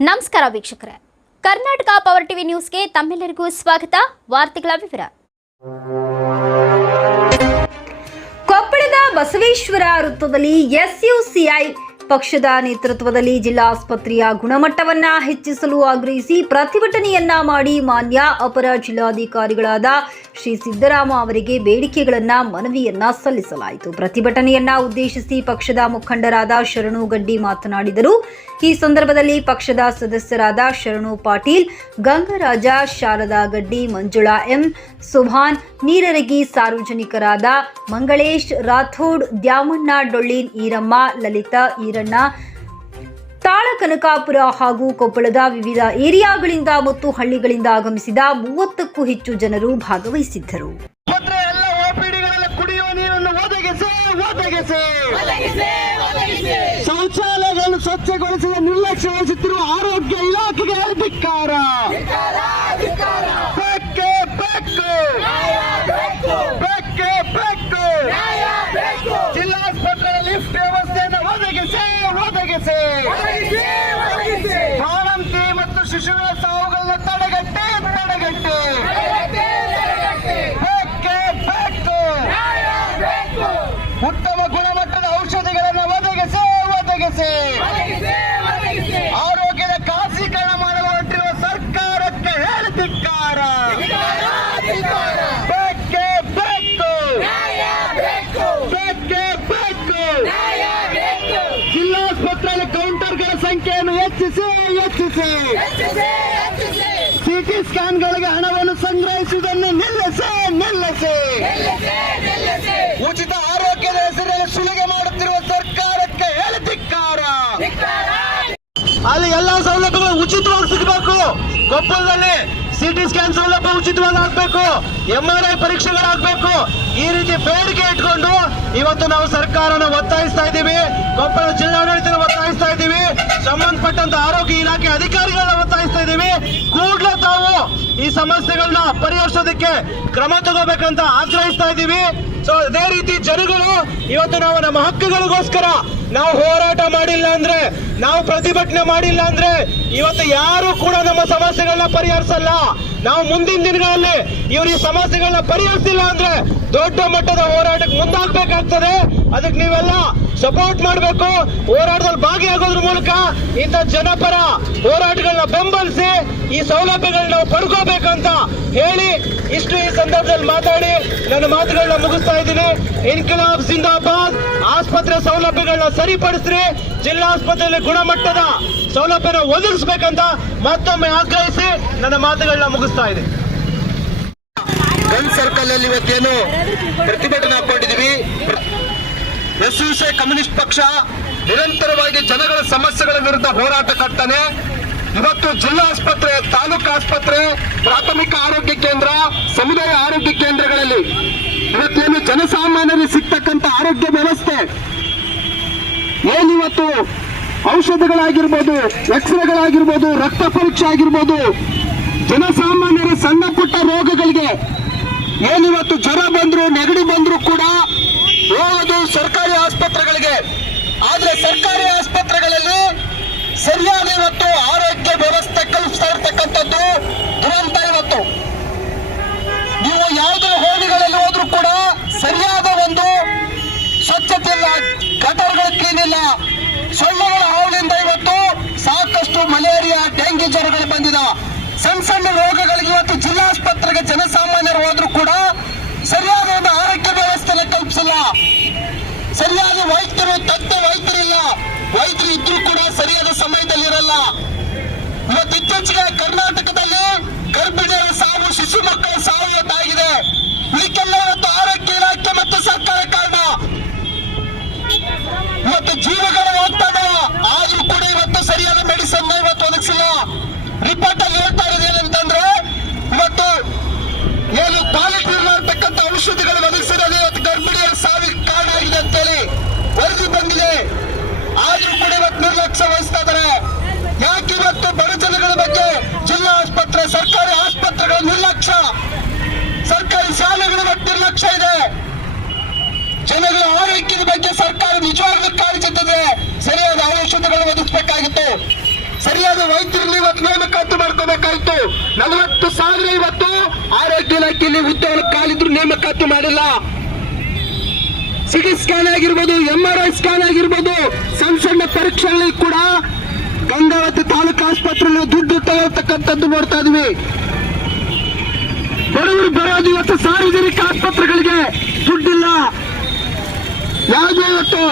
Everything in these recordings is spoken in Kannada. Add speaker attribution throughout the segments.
Speaker 1: ನಮಸ್ಕಾರ ವೀಕ್ಷಕರೇ. ಕರ್ನಾಟಕ ಪವರ್ ಟಿವಿ ನ್ಯೂಸ್ಗೆ ತಮ್ಮೆಲ್ಲರಿಗೂ ಸ್ವಾಗತ. ವಾರ್ತೆಗಳ ವಿವರ. ಕೊಪ್ಪಳದ ಬಸವೇಶ್ವರ ವೃತ್ತದಲ್ಲಿ ಎಸ್ಯುಸಿಐ ಪಕ್ಷದ ನೇತೃತ್ವದಲ್ಲಿ ಜಿಲ್ಲಾಸ್ಪತ್ರೆಯ ಗುಣಮಟ್ಟವನ್ನ ಹೆಚ್ಚಿಸಲು ಆಗ್ರಹಿಸಿ ಪ್ರತಿಭಟನೆಯನ್ನ ಮಾಡಿ ಮಾನ್ಯ ಅಪರ ಜಿಲ್ಲಾಧಿಕಾರಿಗಳಾದ ಶ್ರೀ ಸಿದ್ದರಾಮ ಅವರಿಗೆ ಬೇಡಿಕೆಗಳನ್ನ, ಮನವಿಯನ್ನ ಸಲ್ಲಿಸಲಾಯಿತು. ಪ್ರತಿಭಟನೆಯನ್ನ ಉದ್ದೇಶಿಸಿ ಪಕ್ಷದ ಮುಖಂಡರಾದ ಶರಣು ಗಡ್ಡಿ ಮಾತನಾಡಿದರು. ಈ ಸಂದರ್ಭದಲ್ಲಿ ಪಕ್ಷದ ಸದಸ್ಯರಾದ ಶರಣು ಪಾಟೀಲ್, ಗಂಗರಾಜ, ಶಾರದಾ ಗಡ್ಡಿ, ಮಂಜುಳಾ ಎಂ, ಸುಭಾನ್, ನೀರರಗಿ ಸಾರ್ವಜನಿಕರಾದ ಮಂಗಳೇಶ್, ರಾಥೋಡ್, ದ್ಯಾಮಣ್ಣ ಡೊಳ್ಳಿನ್, ಈರಮ್ಮ, ಲಲಿತಾ, ಈರಣ್ಣ ತಾಳಕನಕಾಪುರ ಹಾಗೂ ಕೊಪ್ಪಳದ ವಿವಿಧ ಏರಿಯಾಗಳಿಂದ ಮತ್ತು ಹಳ್ಳಿಗಳಿಂದ ಆಗಮಿಸಿದ ಮೂವತ್ತಕ್ಕೂ ಹೆಚ್ಚು ಜನರು ಭಾಗವಹಿಸಿದ್ದರು.
Speaker 2: ಪತ್ರ ಎಲ್ಲ ಓಪಿಡಿಗಳೆಲ್ಲ ಕುಡಿಯುವ ನೀರನ್ನು ಒದಗಿಸಿ ಒದಗಿಸಿ. ಶೌಚಾಲಯಗಳನ್ನು ಸ್ವಚ್ಛಗೊಳಿಸಲು ನಿರ್ಲಕ್ಷ್ಯ ವಹಿಸುತ್ತಿರುವ ಆರೋಗ್ಯ ಇಲಾಖೆಗೆ ಧಿಕ್ಕಾರ ಜಿಲ್ಲಾಸ್ಪತ್ರೆಯ ಲಿಫ್ಟ್ ವ್ಯವಸ್ಥೆಯನ್ನು ಒದಗಿಸಿ. ಒದಗಿಸಿ. ಉತ್ತಮ ಗುಣಮಟ್ಟದ ಔಷಧಿಗಳನ್ನು ಒದಗಿಸಿ ಒದಗಿಸಿ. ಆರೋಗ್ಯದ ಖಾಸೀಕರಣ ಮಾಡಲು ಹೊರಟಿರುವ ಸರ್ಕಾರಕ್ಕೆ ಹೇಳುತ್ತಿದ್ದಾರ ಬೆಕ್ಕೆ ಬೆಕ್ಕು. ಬೆಕ್ಕೆ. ಬೆಕ್ಕು ಜಿಲ್ಲಾಸ್ಪತ್ರೆಯಲ್ಲಿ ಕೌಂಟರ್ಗಳ ಸಂಖ್ಯೆಯನ್ನು ಹೆಚ್ಚಿಸಿ ಹೆಚ್ಚಿಸಿ. ಸಿಟಿ ಸ್ಕ್ಯಾನ್ಗಳಿಗೆ ಹಣವನ್ನು ಸಂಗ್ರಹಿಸುವುದನ್ನು ನಿಲ್ಲಿಸಿ ನಿಲ್ಲಿಸಿ. ಸುಲಿಗೆ ಮಾಡುತ್ತಿರುವ ಸರ್ಕಾರಕ್ಕೆ ಹೇಳಿದಿಕ್ಕಾರ ಅಲ್ಲಿ ಎಲ್ಲಾ ಸೌಲಭ್ಯಗಳು ಉಚಿತವಾಗಿ ಸಿಗಬೇಕು. ಕೊಪ್ಪಳದಲ್ಲಿ ಸಿಟಿ ಸ್ಕ್ಯಾನ್ ಸೌಲಭ್ಯ ಉಚಿತವಾಗಿ ಆಗ್ಬೇಕು ಎಂ ಆರ್ ಐ ಪರೀಕ್ಷೆಗಳಾಗಬೇಕು. ಈ ರೀತಿ ಬೇಡಿಕೆ ಇಟ್ಕೊಂಡು ಇವತ್ತು ನಾವು ಸರ್ಕಾರನ ಒತ್ತಾಯಿಸ್ತಾ ಇದ್ದೀವಿ. ಕೊಪ್ಪಳ ಜಿಲ್ಲಾಡಳಿತ ಒತ್ತಾಯಿಸ್ತಾ ಇದ್ದೀವಿ. ಸಂಬಂಧಪಟ್ಟಂತ ಆರೋಗ್ಯ ಇಲಾಖೆ ಅಧಿಕಾರಿಗಳನ್ನ ಒತ್ತಾಯಿಸ್ತಾ ಇದ್ದೀವಿ ಕೂಡಲೇ ತಾವು ಈ ಸಮಸ್ಯೆಗಳನ್ನ ಪರಿಹರಿಸೋದಕ್ಕೆ ಕ್ರಮ ತಗೋಬೇಕಂತ ಆಗ್ರಹಿಸ್ತಾ ಇದ್ದೀವಿ. ಸೊ ಅದೇ ರೀತಿ ಜನಗಳು, ಇವತ್ತು ನಾವು ನಮ್ಮ ಹಕ್ಕುಗಳಿಗೋಸ್ಕರ ನಾವು ಹೋರಾಟ ಮಾಡಿಲ್ಲ ಅಂದ್ರೆ, ನಾವು ಪ್ರತಿಭಟನೆ ಮಾಡಿಲ್ಲ ಅಂದ್ರೆ, ಇವತ್ತು ಯಾರು ಕೂಡ ನಮ್ಮ ಸಮಸ್ಯೆಗಳನ್ನ ಪರಿಹರಿಸಲ್ಲ. ನಾವು ಮುಂದಿನ ದಿನಗಳಲ್ಲಿ ಇವರು ಈ ಸಮಸ್ಯೆಗಳನ್ನ ಪರಿಹರಿಸಿಲ್ಲ ಅಂದ್ರೆ ದೊಡ್ಡ ಮಟ್ಟದ ಹೋರಾಟಕ್ಕೆ ಮುಂದಾಗ್ಬೇಕಾಗ್ತದೆ. ಅದಕ್ಕೆ ನೀವೆಲ್ಲ ಸಪೋರ್ಟ್ ಮಾಡಬೇಕು. ಹೋರಾಟದಲ್ಲಿ ಭಾಗಿಯಾಗೋದ್ರ ಮೂಲಕ ಇಂಥ ಜನಪರ ಹೋರಾಟಗಳನ್ನ ಬೆಂಬಲಿಸಿ ಈ ಸೌಲಭ್ಯಗಳನ್ನ ನಾವು ಪಡ್ಕೋಬೇಕಂತ ಹೇಳಿ ಇಷ್ಟು ಈ ಸಂದರ್ಭದಲ್ಲಿ ಮಾತಾಡಿ ನನ್ನ ಮಾತುಗಳನ್ನ ಮುಗಿಸ್ತಾ ಇದ್ದೀನಿ. ಇನ್ಕಲಾಬ್ ಜಿಂದಾಬಾದ್ ಆಸ್ಪತ್ರೆ ಸೌಲಭ್ಯಗಳನ್ನ ಸರಿಪಡಿಸ್ರಿ. ಜಿಲ್ಲಾ ಆಸ್ಪತ್ರೆಯಲ್ಲಿ ಗುಣಮಟ್ಟದ ಸೌಲಭ್ಯನ ಒದಗಿಸ್ಬೇಕಂತ ಮತ್ತೊಮ್ಮೆ ಆಗ್ರಹಿಸಿ ನನ್ನ ಮಾತುಗಳನ್ನ ಮುಗಿಸ್ತಾ ಇದ್ದೀನಿ. ಸರ್ಕಲ್ ಅಲ್ಲಿ ಇವತ್ತೇನು ಪ್ರತಿಭಟನೆ ಹಾಕೊಂಡಿದೀವಿ ಎಸ್ ಕಮ್ಯುನಿಸ್ಟ್ ಪಕ್ಷ ನಿರಂತರವಾಗಿ ಜನಗಳ ಸಮಸ್ಯೆಗಳ ವಿರುದ್ಧ ಹೋರಾಟ ಕಟ್ತಾನೆ. ಇವತ್ತು ಜಿಲ್ಲಾ ಆಸ್ಪತ್ರೆ, ತಾಲೂಕು ಆಸ್ಪತ್ರೆ, ಪ್ರಾಥಮಿಕ ಆರೋಗ್ಯ ಕೇಂದ್ರ, ಸಮುದಾಯ ಆರೋಗ್ಯ ಕೇಂದ್ರಗಳಲ್ಲಿ ಇವತ್ತೇನು ಜನಸಾಮಾನ್ಯರಿಗೆ ಸಿಗ್ತಕ್ಕಂಥ ಆರೋಗ್ಯ ವ್ಯವಸ್ಥೆ. ಏನಿವತ್ತು ಔಷಧಗಳಾಗಿರ್ಬೋದು, ಎಕ್ಸ್ರೇಗಳಾಗಿರ್ಬೋದು, ರಕ್ತ ಪರೀಕ್ಷೆ ಆಗಿರ್ಬೋದು, ಜನಸಾಮಾನ್ಯರ ಸಣ್ಣ ಪುಟ್ಟ ರೋಗಗಳಿಗೆ ಏನಿವತ್ತು ಜ್ವರ ಬಂದ್ರು, ನೆಗಡಿ ಬಂದ್ರು ಕೂಡ ಹೋಗೋದು ಸರ್ಕಾರಿ ಆಸ್ಪತ್ರೆಗಳಿಗೆ. ಆದ್ರೆ ಸರ್ಕಾರಿ ಆಸ್ಪತ್ರೆಗಳಲ್ಲಿ ಸರಿಯಾದ ಇವತ್ತು ಆರೋಗ್ಯ ವ್ಯವಸ್ಥೆ ಕಲ್ಪಿಸ್ತಾ ಇರ್ತಕ್ಕಂಥದ್ದು ದುರಂತ ಇವತ್ತು. ನೀವು ಯಾವುದೇ ಹೋಳಿಗಳಲ್ಲಿ ಹೋದ್ರೂ ಕೂಡ ಸರಿಯಾದ ಒಂದು ಸ್ವಚ್ಛತೆ ಇಲ್ಲ ಗಟರ್ಗಳು ಕ್ಲೀನ್ ಸೊಳ್ಳೆಗಳ ಹಾವಳಿಯಿಂದ ಇವತ್ತು ಸಾಕಷ್ಟು ಮಲೇರಿಯಾ ಡೆಂಗಿ ಜ್ವರಗಳು ಬಂದಿದ ಸಣ್ಣ ಸಣ್ಣ ರೋಗಗಳಿಗೆ ಇವತ್ತು ಜಿಲ್ಲಾಸ್ಪತ್ರೆಗೆ ಜನಸಾಮಾನ್ಯರು ಹೋದ್ರು ಕೂಡ ಸರಿಯಾದ ಒಂದು ಆರೋಗ್ಯ ವ್ಯವಸ್ಥೆನ ಕಲ್ಪಿಸಿಲ್ಲ. ಸರಿಯಾದ ವೈದ್ಯರು, ತಜ್ಞ ವೈದ್ಯರಿಲ್ಲ. ವೈದ್ಯರು ಇದ್ರೂ ಕೂಡ ಸರಿಯಾದ ಸಮಯದಲ್ಲಿ ಇರಲ್ಲ ಇವತ್ತು ಇತ್ತೀಚೆಗೆ ಕರ್ನಾಟಕದಲ್ಲಿ ಗರ್ಭಿಣಿಯರ ಸಾವು, ಶಿಶು ಮಕ್ಕಳ ಸಾವು ಇವತ್ತಾಗಿದೆ. ಇದಕ್ಕೆಲ್ಲ ಇವತ್ತು ಆರೋಗ್ಯ ಇಲಾಖೆ ಮತ್ತು ಸರ್ಕಾರ ಕಾರಣ ಇವತ್ತು ಜೀವಗಳು ಹೋಗ್ತಾ ಇದಾವ ಆದ್ರೂ ಕೂಡ ಇವತ್ತು ಸರಿಯಾದ ಮೆಡಿಸನ್ ಇವತ್ತು ಒದಗಿಸಿಲ್ಲ ರಿಪೋರ್ಟ್ ಅಲ್ಲಿ ಹೇಳ್ತಾ ಇರೋದು ಏನಂತಂದ್ರೆ ಇವತ್ತು ಏನು ಕ್ವಾಲಿಟಿ ಇರ್ತಕ್ಕಂಥ ಔಷಧಿಗಳು ಒದಗಿಸಿರೋದು ಇವತ್ತು ಗರ್ಭಿಣಿಯರ ಸಾವಿಗೆ ಕಾರಣ ಆಗಿದೆ ಅಂತೇಳಿ ವರದಿ ಬಂದಿದೆ ಆದ್ರೂ ಕೂಡ ನಿರ್ಲಕ್ಷ್ಯ ವಹಿಸ್ತಾ ಇದ್ದಾರೆ ಯಾಕೆ ಇವತ್ತು ಬಡ ಜನಗಳ ಬಗ್ಗೆ ಜಿಲ್ಲಾ ಆಸ್ಪತ್ರೆ, ಸರ್ಕಾರಿ ಆಸ್ಪತ್ರೆಗಳ ನಿರ್ಲಕ್ಷ್ಯ? ಸರ್ಕಾರಿ ಶಾಲೆಗಳ ಬಗ್ಗೆ ನಿರ್ಲಕ್ಷ್ಯ ಇದೆ. ಜನಗಳ ಆರೋಗ್ಯದ ಬಗ್ಗೆ ಸರ್ಕಾರ ನಿಜವಾಗ್ಲೂ ಕಾಣಿಸುತ್ತದೆ. ಸರಿಯಾದ ಔಷಧಗಳು ಒದಗಿಸಬೇಕಾಗಿತ್ತು. ಸರಿಯಾದ ವೈದ್ಯರಲ್ಲಿ ಇವತ್ತು ನೇಮಕಾತಿ ಮಾಡ್ಕೋಬೇಕಾಯ್ತು ನಲವತ್ತು ಸಾವಿರ ಇವತ್ತು ಆರೋಗ್ಯ ಇಲಾಖೆಯಲ್ಲಿ ಉದ್ಯೋಗ ಕಾಲಿದ್ರು ನೇಮಕಾತಿ ಮಾಡಿಲ್ಲ. ಸಿಟಿ ಸ್ಕ್ಯಾನ್ ಆಗಿರ್ಬೋದು ಎಂ ಆರ್ ಐ ಸ್ಕ್ಯಾನ್ ಆಗಿರ್ಬೋದು ಸಣ್ಣ ಸಣ್ಣ ಪರೀಕ್ಷೆಗಳಲ್ಲಿ ಕೂಡ ಗಂಗಾವತಿ ತಾಲೂಕು ಆಸ್ಪತ್ರೆಯಲ್ಲಿ ದುಡ್ಡು ತಗೊಳ್ತಕ್ಕಂಥದ್ದು ನೋಡ್ತಾ ಇದ್ವಿ. ಬಡವರು ಬರೋದು ಇವತ್ತು ಸಾರ್ವಜನಿಕ ಆಸ್ಪತ್ರೆಗಳಿಗೆ ದುಡ್ಡಿಲ್ಲ. ಯಾವುದೇ ಇವತ್ತು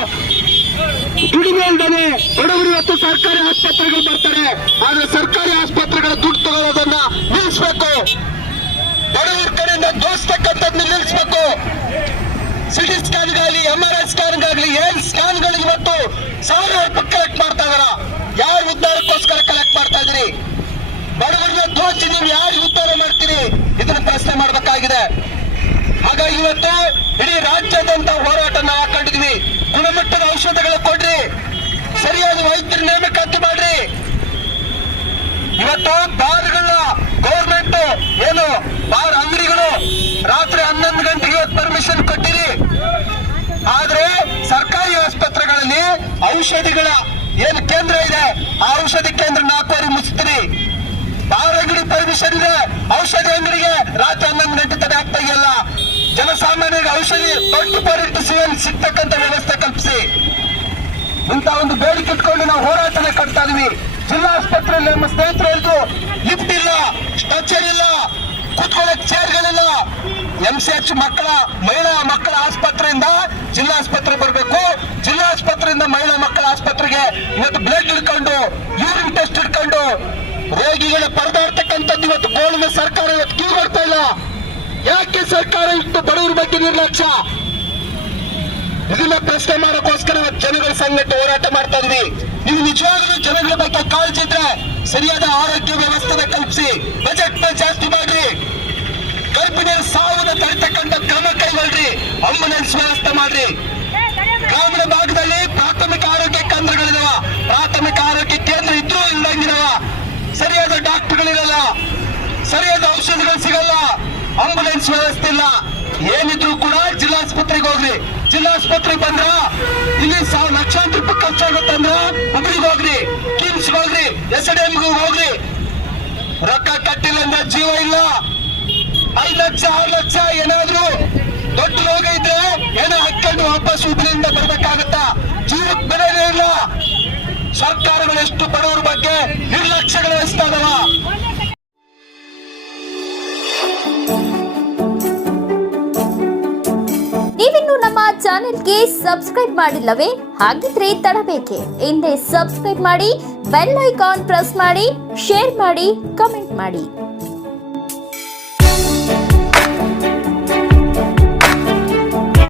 Speaker 2: ದುಡಿಮೆ ಇಲ್ದೇನೆ ಬಡವರು ಇವತ್ತು ಸರ್ಕಾರಿ ಆಸ್ಪತ್ರೆಗಳು ಬರ್ತಾರೆ. ಆದ್ರೆ ಸರ್ಕಾರಿ ಆಸ್ಪತ್ರೆಗಳ ದುಡ್ಡು ತಗೊಳ್ಳೋದನ್ನ ಸಿಟಿ ಸ್ಕ್ಯಾನ್ಗಾಗಲಿ ಎಂ ಆರ್ ಐ ಸ್ಕ್ಯಾನ್ಗಾಗಲಿ, ಏನ್ ಸ್ಕ್ಯಾನ್ಗಳು ಇವತ್ತು ಸಾವಿರ ರೂಪಾಯಿ ಕಲೆಕ್ಟ್ ಮಾಡ್ತಾ ಇದಾರ? ಯಾರು ಉದ್ಧಾರಕ್ಕೋಸ್ಕರ ಕಲೆಕ್ಟ್ ಮಾಡ್ತಾ ಇದ್ರಿ ಬಡವರನ್ನ ದೋಚಿ, ನೀವು ಯಾರು ಉದ್ಧಾರ ಮಾಡ್ತೀರಿ? ಇದನ್ನ ಪ್ರಶ್ನೆ ಮಾಡಬೇಕಾಗಿದೆ. ಹಾಗಾಗಿ ಇವತ್ತು ಇಡೀ ರಾಜ್ಯಾದ್ಯಂತ ಹೋರಾಟ ನಾವು ಹಾಕೊಂಡಿದ್ವಿ. ಗುಣಮಟ್ಟದ ಔಷಧಗಳು ಕೊಡ್ರಿ. ಸರಿಯಾದ ವೈದ್ಯರ ನೇಮಕಾತಿ ಮಾಡ್ರಿ. ಇವತ್ತು ಬಾರ್ಗಳ ಗೌರ್ಮೆಂಟ್ ಏನು ಬಾರ್ ಅಂಗಡಿಗಳು ರಾತ್ರಿ ಹನ್ನೊಂದು ಗಂಟೆಗೆ ಇವತ್ತು ಪರ್ಮಿಷನ್ ಕೊಟ್ಟಿರಿ ಆದ್ರೆ ಸರ್ಕಾರಿ ಆಸ್ಪತ್ರೆಗಳಲ್ಲಿ ಔಷಧಿಗಳ ಏನು ಕೇಂದ್ರ ಇದೆ, ಆ ಔಷಧಿ ಕೇಂದ್ರ ನಾಲ್ಕುವರೆ ಮುಚ್ತೀರಿ ಬಾರ್ ಅಂಗಡಿ ಪರ್ಮಿಷನ್ ಇದೆ ಔಷಧಿ ಅಂಗಡಿಗೆ ರಾತ್ರಿ ಹನ್ನೊಂದು ಗಂಟೆ ತಡೆ ಆಗ್ತಾ ಇಲ್ಲ ಜನಸಾಮಾನ್ಯರಿಗೆ ಔಷಧಿ ಟ್ವೆಂಟಿ ಫೋರ್ ಇಂಟು ಸಿಗ್ತಕ್ಕಂಥ ವ್ಯವಸ್ಥೆ ಕಲ್ಪಿಸಿ. ಇಂತ ಒಂದು ಬೇಡಿಕೆ ಇಟ್ಕೊಂಡು ನಾವು ಹೋರಾಟನ ಕಟ್ತಾ ಇದೀವಿ. ಜಿಲ್ಲಾ ಆಸ್ಪತ್ರೆಯಲ್ಲಿ ನಮ್ಮ ಸ್ನೇಹಿತರು ಹೇಳಿದ್ರು, ಲಿಫ್ಟ್ ಇಲ್ಲ, ಸ್ಟ್ರಕ್ಚರ್ ಇಲ್ಲ, ಕುತ್ಕೊಳ್ಳೋಕೆ ಚೇರ್ಗಳಿಲ್ಲ ಎಂ ಸಿ ಎಚ್ ಮಕ್ಕಳ, ಮಹಿಳಾ ಮಕ್ಕಳ ಆಸ್ಪತ್ರೆಯಿಂದ ಜಿಲ್ಲಾ ಆಸ್ಪತ್ರೆ ಬರಬೇಕು. ಜಿಲ್ಲಾ ಆಸ್ಪತ್ರೆಯಿಂದ ಮಹಿಳಾ ಮಕ್ಕಳ ಆಸ್ಪತ್ರೆಗೆ ಇವತ್ತು ಬ್ಲಡ್ ಹಿಡ್ಕೊಂಡು ಯೂರಿನ್ ಟೆಸ್ಟ್ ಹಿಡ್ಕೊಂಡು, ರೋಗಿಗಳ ಪರದಾಡ್ತಕ್ಕಂಥದ್ದು ಇವತ್ತು ಗೋಳಿನ ಸರ್ಕಾರ ಇವತ್ತು ಕೀ ಬರ್ತಾ ಇಲ್ಲ. ಯಾಕೆ ಸರ್ಕಾರ ಇಷ್ಟು ಬಡವರ ಬಗ್ಗೆ ನಿರ್ಲಕ್ಷ್ಯ? ಇದನ್ನ ಪ್ರಶ್ನೆ ಮಾಡೋಕ್ಕೋಸ್ಕರ ಜನಗಳ ಸಂಘಟನೆ ಹೋರಾಟ ಮಾಡ್ತಾ ಇದ್ವಿ. ನೀವು ನಿಜವಾಗ್ಲೂ ಜನಗಳ ಬಗ್ಗೆ ಕಾಳಜಿ ಇದ್ರೆ ಸರಿಯಾದ ಆರೋಗ್ಯ ವ್ಯವಸ್ಥೆ ಕಲ್ಪಿಸಿ ಬಜೆಟ್ ಜಾಸ್ತಿ ಮಾಡ್ರಿ. ಗರ್ಭಿಣಿಯರ ಸಾವನ್ನ ತಡೆತಕ್ಕಂಥ ಕ್ರಮ ಕೈಗೊಳ್ರಿ. ಆಂಬುಲೆನ್ಸ್ ವ್ಯವಸ್ಥೆ ಮಾಡ್ರಿ. ಗ್ರಾಮೀಣ ಭಾಗದಲ್ಲಿ ಪ್ರಾಥಮಿಕ ಆರೋಗ್ಯ ಕೇಂದ್ರಗಳಿದಾವ. ಪ್ರಾಥಮಿಕ ಆರೋಗ್ಯ ಕೇಂದ್ರ ಇದ್ರೂ ಇಲ್ದಂಗಿದಾವ. ಸರಿಯಾದ ಡಾಕ್ಟರ್ಗಳಿರಲ್ಲ. ಸರಿಯಾದ ಔಷಧಿಗಳು ಸಿಗಲ್ಲ. ಆಂಬುಲೆನ್ಸ್ ವ್ಯವಸ್ಥೆ ಇಲ್ಲ. ಏನಿದ್ರು ಕೂಡ ಜಿಲ್ಲಾಸ್ಪತ್ರೆಗೆ ಹೋಗ್ರಿ. ಜಿಲ್ಲಾಸ್ಪತ್ರೆಗೆ ಬಂದ್ರ ಇಲ್ಲಿ ಸಾವಿರ ಲಕ್ಷಾಂತರ ರೂಪಾಯಿ ಖರ್ಚಾಗುತ್ತಂದ್ರ ಹುಬ್ಳಿಗೆ ಹೋಗ್ರಿ. ಕಿಮ್ಸ್ ಹೋಗ್ರಿ. ಎಸ್ ಡಿ ಎಂಗೂ ಹೋಗ್ರಿ. ರೊಕ್ಕ ಕಟ್ಟಿಲ್ಲ ಅಂದ್ರೆ ಜೀವ ಇಲ್ಲ. ಐದು ಲಕ್ಷ, ಆರು ಲಕ್ಷ, ಏನಾದ್ರು ದೊಡ್ಡ ರೋಗ ಇದ್ರೆ ಏನ ಹಾಕೊಂಡು ವಾಪಸ್ ಉದ್ರಿಂದ ಬರ್ಬೇಕಾಗತ್ತಾ ಜೀವಕ್ಕೆ ಬೆಲೆ ಇಲ್ಲ. ಸರ್ಕಾರಗಳು ಎಷ್ಟು ಬಡವರ ಬಗ್ಗೆ ನಿರ್ಲಕ್ಷ್ಯಗಳು ವಹಿಸ್ತಾ ಇದಾವ
Speaker 3: ನೀವಿನ್ನು ನಮ್ಮ ಚಾನೆಲ್ಗೆ ಸಬ್ಸ್ಕ್ರೈಬ್ ಮಾಡಿಲ್ಲವೇ? ಹಾಗಿದ್ರೆ ತಡಬೇಕೆ. ಹಿಂದೆ ಸಬ್ಸ್ಕ್ರೈಬ್ ಮಾಡಿ, ಬೆಲ್ ಐಕಾನ್ ಪ್ರೆಸ್ ಮಾಡಿ, ಶೇರ್ ಮಾಡಿ, ಕಮೆಂಟ್ ಮಾಡಿ.